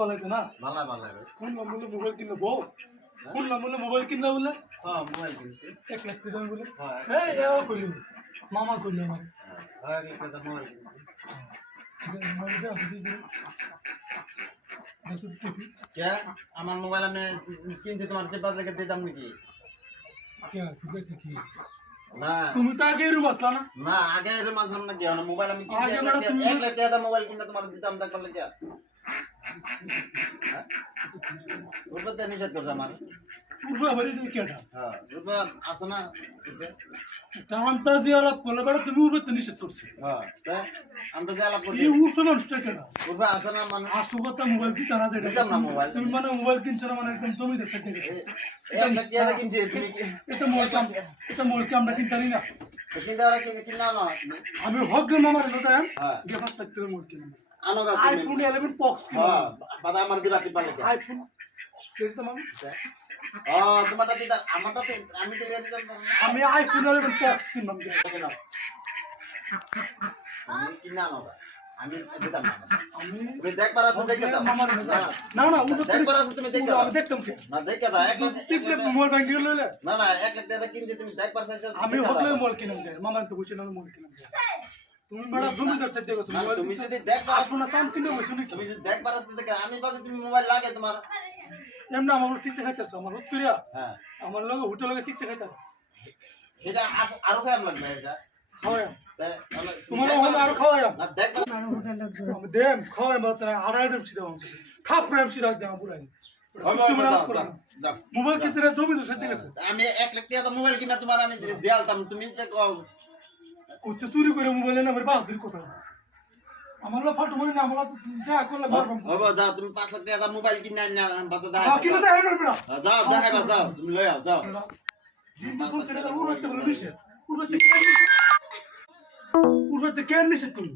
ভালো হইতো না ভালো ভালো কোন বলে মোবাইল কিনলো বউ কোন বলে মোবাইল কিনলো বলে হ্যাঁ মোবাইল কিনছি 1 লাখ টাকা বলে হ্যাঁ এই এও কইলো মামা কইলো আমার হ্যাঁ এক লাখ টাকা মোবাইল কিনছি কে আমার মোবাইল আমি কিনছি তোমার চেপার লেগে দিতাম নাকি না তুমি তো আগে রুম আসলা না না আগে এর মাঝখানে না গিয়া না মোবাইল আমি কিনছি 1 লাখ টাকা মোবাইল কিনতে তোমার দিতাম দেখবার লেগে রূপা তো নিষেধ করছে আমার রুপা বাড়ি দিয়ে কেটা হ্যাঁ রূপা আছে না আন্তাজি আলাপ করলে বেড়া তুমি উঠবে তো নিষেধ করছি হ্যাঁ তাই আন্দাজে আলাপ করছি এই উঠবে মানুষটা কেটা রূপা আছে না মানে আসু কথা মোবাইল কি তারা দেয় দিতাম না মোবাইল তুমি মানে মোবাইল কিনছো না মানে একদম জমিতে সেটে গেছে এক লাখ টাকা কিনছি তুমি এটা মোবাইল আমরা কিনতারি না কিনতে আর কিনা না আমি হক মামার নজাম হ্যাঁ যে 5 লাখ টাকা মোবাইল কিনা আনো গা আইফোন 11 বক্স হ্যাঁ বাদা আমার দিবা টিপা লেগে আইফোন কেজি তো মামি তোমারটা দিতা আমারটা তো আমি তো দিতাম আমি আইফোন 11 বক্স কিনলাম কেন আমি কিনা না আমি দিতাম না আমি তুমি দেখবার আছে দেখে দাও মামার না না ও দেখবার আছে তুমি দেখে দাও আমি দেখতাম কি না দেখে দাও এক লাখ টিপলে মোবাইল ব্যাংকিং লইলে না না 1 লাখ টাকা কিনছি তুমি দেখবার চাইছো আমি হকলে মোবাইল কিনলাম মামার তো বুঝি না মোবাইল কিনলাম তুমি বড় জমিদার সেটে গেছো মোবাইল তুমি যদি দেখবার আসবো না চাম কিনে বসে নাকি তুমি যদি দেখবার আছে দেখে আমি বাদে তুমি মোবাইল লাগে তোমার এমনি আমার ঠিক সে খাইতেছো আমার উত্তরিয়া হ্যাঁ আমার লগে হোটেলে ঠিক সে খাইতাম এটা আরো কেমন লাগবে এটা খাওয়াই তাহলে তোমার হলে আরো খাওয়াই না দেখবার আমি দেম খাওয়াই মাত্র আড়াই দেম ছিল খাপ প্রেম ছিল একদম পুরাই মোবাইল কিনতে জমি তো সেটে গেছে আমি 1 লাখ টাকা মোবাইল কিনা তোমার আমি দেয়ালতাম তুমি যে করতে চুরি করে মোবাইলে না বাহাদুর কথা আমার লোক ফটো মনে না আমার যা করলে মারব হবো যাও তুমি 5 লাখ টাকা মোবাইল কিনা না বাতা দাও বাকি তো দেয় না বড় যাও দেখাবা যাও তুমি লই যাও যাও জিম্মা করতে না উড়তে বলে বিশে উড়তে কেন নিছে তুমি